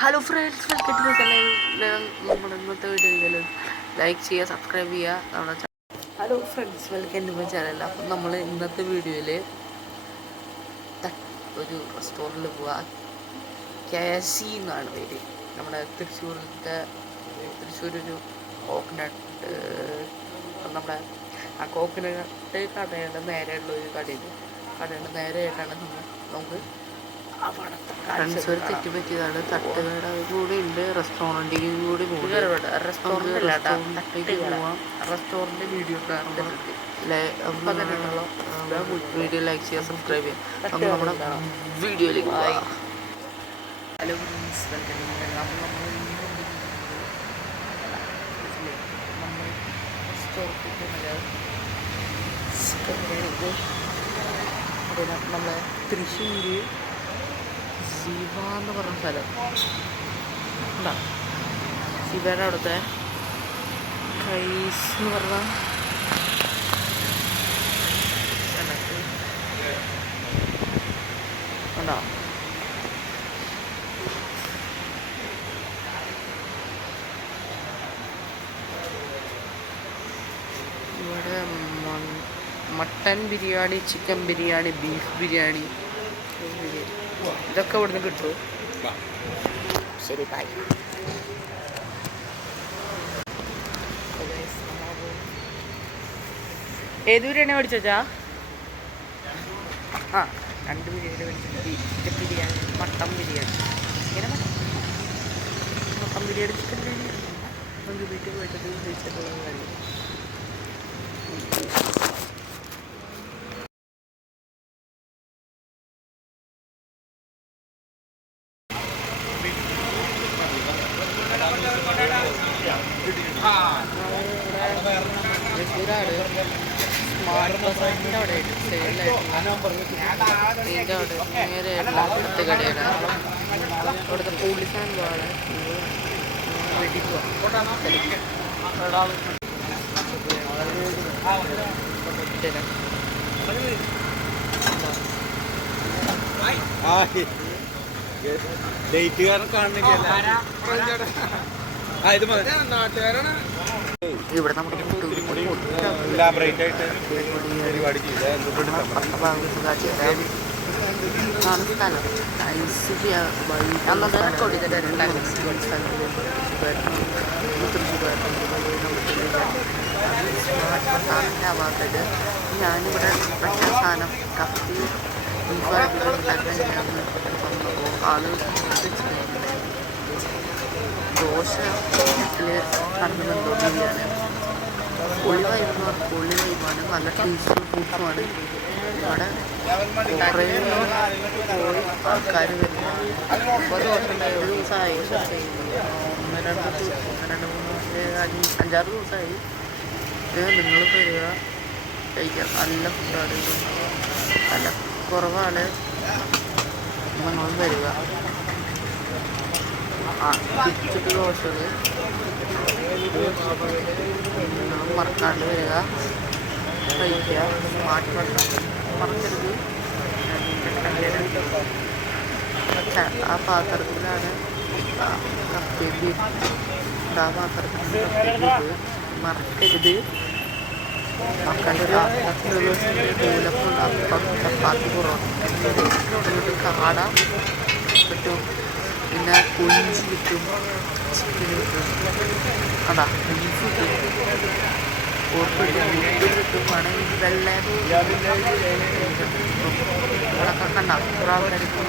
Hello friends, welcome to my channel. നമ്മൾ ഇന്നത്തെ video like ചെയ്യുക, സബ്സ്ക്രൈബ് ചെയ്യുക. നമ്മുടെ hello friends, welcome to my channel. അപ്പം നമ്മൾ ഇന്നത്തെ വീഡിയോയിൽ ഒരു റെസ്റ്റോറൻറ്റിൽ പോവുക. കാസി എന്നാണ് പേര്. നമ്മുടെ തൃശ്ശൂർ ഒരു കോക്കനട്ട്, നമ്മുടെ ആ കോക്കനട്ട് കടയുടെ നേരെയുള്ള ഒരു കടയുടെ നേരെയായിട്ടാണ് നമുക്ക് ഫ്രണ്ട്സ് ഒരു തെറ്റ് പറ്റിയതാണ്. തട്ടുകട കൂടി ഉണ്ട്, റെസ്റ്റോറൻറ്റിലേക്ക് കൂടി റെസ്റ്റോറൻറ്റിലേക്ക് പോവാം. റെസ്റ്റോറൻറ്റ് വീഡിയോ വീഡിയോ ലൈക്ക് ചെയ്യുക, സബ്സ്ക്രൈബ് ചെയ്യുക. നമുക്ക് നമ്മുടെ വീഡിയോയിലേക്ക് പോവാം. Hello friends, welcome. അപ്പോൾ നമ്മൾ നമ്മളെ തൃശ്ശൂർ ശിവ എന്ന് പറഞ്ഞ സ്ഥലം ഉണ്ടോ? ശിവയുടെ അവിടുത്തെ കൈസ് എന്ന് പറഞ്ഞ സ്ഥലത്ത് ഉണ്ടോ? ഇവിടെ mutton biryani, chicken biryani, beef biryani, ഇതൊക്കെ ഇവിടുന്ന് കിട്ടും. ശരി, ബൈ. ഏത് ബിരിയാണി മേടിച്ചാ? ആ, 2 ബിരിയാണി മേടിച്ചിട്ട്, ചിക്കൻ ബിരിയാണി, മട്ടൻ ബിരിയാണി. ഇങ്ങനെ മട്ടൻ ബിരിയാണി, ചിക്കൻ ബിരിയാണി നമുക്ക് വീട്ടിൽ പോയിട്ട് കഴിച്ചിട്ടുള്ള കാര്യം. സ്മാർട്ട് ബസാറിൻ്റെ അവിടെ സൈഡിലായിട്ട് അവിടെ നേരെയായിട്ടുള്ള അടുത്ത കടയാണ്. അവിടുത്തെ പോലീസാണ് പോകാതെ വീട്ടിൽ പോവാം. ഇവിടെ നമ്മുടെ ഭാഗത്ത് ഞാനിവിടെ മറ്റേ സാധനം കപ്പി ബീഫായിട്ട് ഉണ്ടാക്കുന്ന ആള് ദോശ കണ്ടുന്നുണ്ടോ? ബിരിയാണി പൊളി വൈബാണ്, നല്ല ടേസ്റ്റും ഫുഡുമാണ്. ഇവിടെ കുറേ ആൾക്കാർ വരുന്നു. ഇപ്പോൾ ദോശ ഉണ്ടായി 1 ദിവസമായി, 5-6 ദിവസമായി. നിങ്ങൾ വരിക, കഴിക്കാം. നല്ല ഫുഡാണ്, നല്ല കുറവാണ്. നിങ്ങൾ വരിക. തിരിച്ചിട്ട് ദോശകൾ മറക്കാണ്ട് വരിക, കഴിക്കുക. സ്മാർട്ട് ബസ് മറക്കരുത്. ആ പാത്രത്തിലാണ് കപ്പേരി, ആ പാത്രത്തിൽ മറക്കരുത്. മക്കളുടെ നൂലപ്പുള്ള അപ്പം, ചപ്പാത്തി, പൊറോട്ട, കാട കിട്ടും, പിന്നെ കൊഞ്ച് കിട്ടും, ചിക്കൻ കിട്ടും, അതാ ബീഫ് കിട്ടും, പോർക്ക് കിട്ടും, മുട്ട കിട്ടും, വേണമെങ്കിൽ വെള്ള ഇവിടെയൊക്കെ കണ്ട കുറേ ആൾക്കാർക്ക്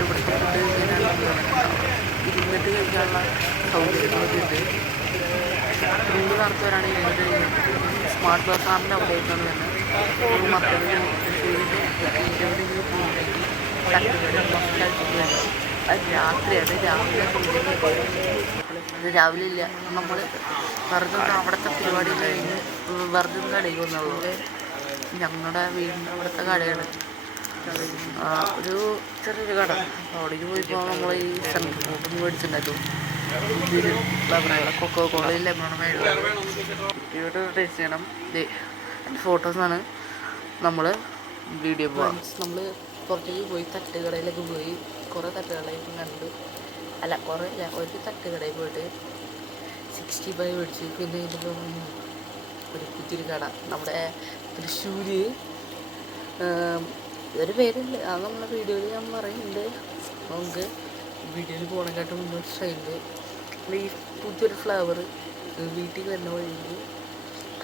ഇവിടുത്തെ ഫുഡ് ഇങ്ങനെയാണ്. ഇരുന്നിട്ട് കഴിക്കാനുള്ള സൗകര്യങ്ങളൊക്കെ ഉണ്ട്. റൂള് നടത്തുവരാണെങ്കിൽ സ്മാർട്ട് ബസാറിൻ്റെ അവിടെ ആയിട്ടാണ് തന്നെ മക്കളിൽ തൃശ്ശൂരിൻ്റെ എവിടെയെങ്കിലും പോകുന്നുണ്ടെങ്കിൽ തട്ടുകട മസ്റ്റായിട്ട് വേണം. അത് രാത്രിയാണ്, രാവിലെ ഇല്ല. നമ്മൾ വെറുതെ അവിടുത്തെ പരിപാടി കഴിഞ്ഞ് വെറുതെ കടയിൽ വന്നുള്ളൂ. ഞങ്ങളുടെ വീടിൻ്റെ അവിടുത്തെ കടയാണ്, ഒരു ചെറിയൊരു കട. അവിടേക്ക് പോയപ്പോൾ നമ്മൾ ഈ സെൻട്രൽ ഫുഡ് മേടിച്ചിട്ടുണ്ടായിരുന്നു. കൊക്കോ കോളയിൽ ലെമൺ ഇവിടെ ടേസ്റ്റ് ചെയ്യണം. എൻ്റെ ഫോട്ടോസാണ്. നമ്മൾ വീഡിയോ പോകാം. നമ്മൾ പുറത്തേക്ക് പോയി തട്ടുകടയിലൊക്കെ പോയി കുറേ തട്ടുകടയിലും കണ്ടു. അല്ല കുറേ ഇല്ല, ഒരു തട്ടുകടയിൽ പോയിട്ട് 65 മേടിച്ചു. പിന്നെ ഇതിൻ്റെ ഒരു പുതിയൊരു കട നമ്മുടെ തൃശ്ശൂർ, ഒരു പേരുണ്ട്, അത് നമ്മളെ വീഡിയോയിൽ ഞാൻ പറയുന്നുണ്ട്. നമുക്ക് വീഡിയോയിൽ പോകണേക്കാട്ടും മുമ്പ് ട്രെയിനിൽ ഈ പുതിയൊരു ഫ്ലേവർ വീട്ടിൽ വരുന്ന വഴിയിൽ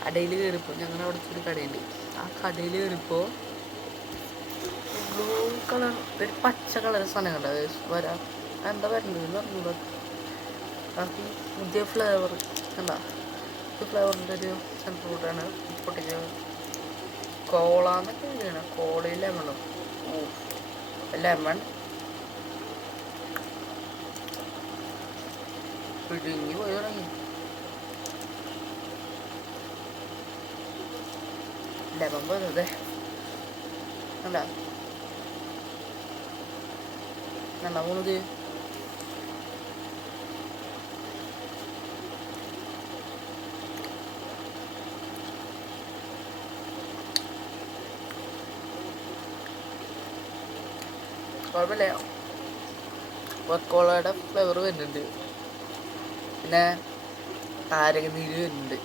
കടയിൽ കയറിപ്പോൾ, ഞങ്ങളുടെ അവിടുത്തെ ഒരു കടയുണ്ട്. ആ കടയിൽ കയറിപ്പോൾ ബ്ലൂ കളർ ഒരു പച്ച കളർ സാധനം കണ്ട വരാം, എന്താ വരേണ്ടതെന്ന് പറഞ്ഞത്. ബാക്കി പുതിയ ഫ്ലേവർ കണ്ട, ഈ ഫ്ലേവറിൻ്റെ ഒരു സെൻട്രൽ ഫ്രൂട്ടാണ് പൊട്ടിച്ച് കോളാന്നൊക്കെ എഴുതിയാണ്. കോളയും ലെമണും, ലെമൺ പിടിഞ്ഞു പോയി തുടങ്ങി. ലെമൺ പോയതേ അല്ല കണ്ടാ പോണത്. കുഴപ്പമില്ല, കൊക്കോളയുടെ ഫ്ലേവർ വരുന്നുണ്ട്, പിന്നെ നാരങ്ങനീര് വരുന്നുണ്ട്.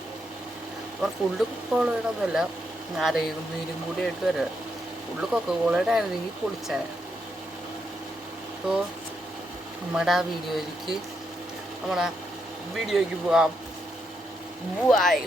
അപ്പോൾ ഫുള്ള് കൊക്കോളയുടെ ഒന്നുമല്ല, നാരങ്ങനീരും കൂടി ആയിട്ട് വരാം. ഫുള്ള് കൊക്കോളയുടെ ആയിരുന്നെങ്കിൽ പൊളിച്ചാൽ. അപ്പോൾ നമ്മുടെ ആ വീഡിയോയിലേക്ക് പോവാം. ബൈ.